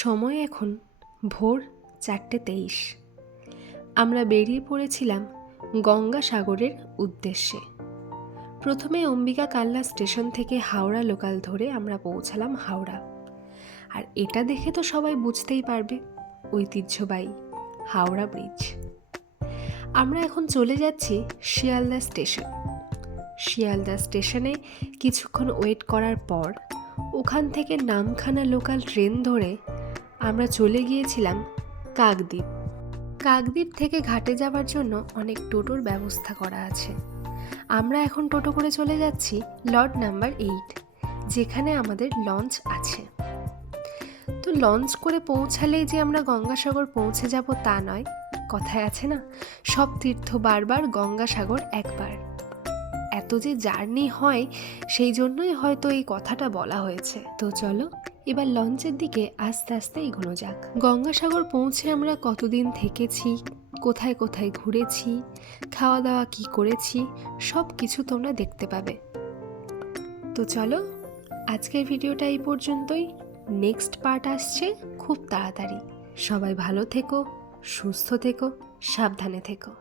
সময় এখন ভোর 4:23। আমরা বেরিয়ে পড়েছিলাম গঙ্গাসাগরের উদ্দেশ্যে। প্রথমে অম্বিকা কাল্লা স্টেশন থেকে হাওড়া লোকাল ধরে আমরা পৌঁছালাম হাওড়া। আর এটা দেখে তো সবাই বুঝতেই পারবে, ঐতিহ্যবাহী হাওড়া ব্রিজ। আমরা এখন চলে যাচ্ছি শিয়ালদা স্টেশন। শিয়ালদা স্টেশনে কিছুক্ষণ ওয়েট করার পর ওখান থেকে নামখানা লোকাল ট্রেন ধরে আমরা চলে গিয়েছিলাম কাকদ্বীপ। কাকদ্বীপ থেকে ঘাটে যাওয়ার জন্য অনেক টোটোর ব্যবস্থা করা আছে। আমরা এখন টোটো করে চলে যাচ্ছি লট নাম্বার 8, যেখানে আমাদের লঞ্চ আছে। তো লঞ্চ করে পৌঁছালেই যে আমরা গঙ্গাসাগর পৌঁছে যাব তা নয়। কথায় আছে না, সব তীর্থ বারবার গঙ্গাসাগর একবার। এত যে জার্নি হয়, সেই জন্যই হয়তো এই কথাটা বলা হয়েছে। তো চলো এবার লঞ্চের দিকে আস্তে আস্তে এগোনো যাক। গঙ্গাসাগর পৌঁছে আমরা কতদিন থেকেছি, কোথায় কোথায় ঘুরেছি, খাওয়া দাওয়া কি করেছি, সব কিছু তোমরা দেখতে পাবে। তো চলো আজকের ভিডিওটা এই পর্যন্তই। নেক্সট পার্ট আসছে খুব তাড়াতাড়ি। সবাই ভালো থেকো, সুস্থ থেকো, সাবধানে থেকো।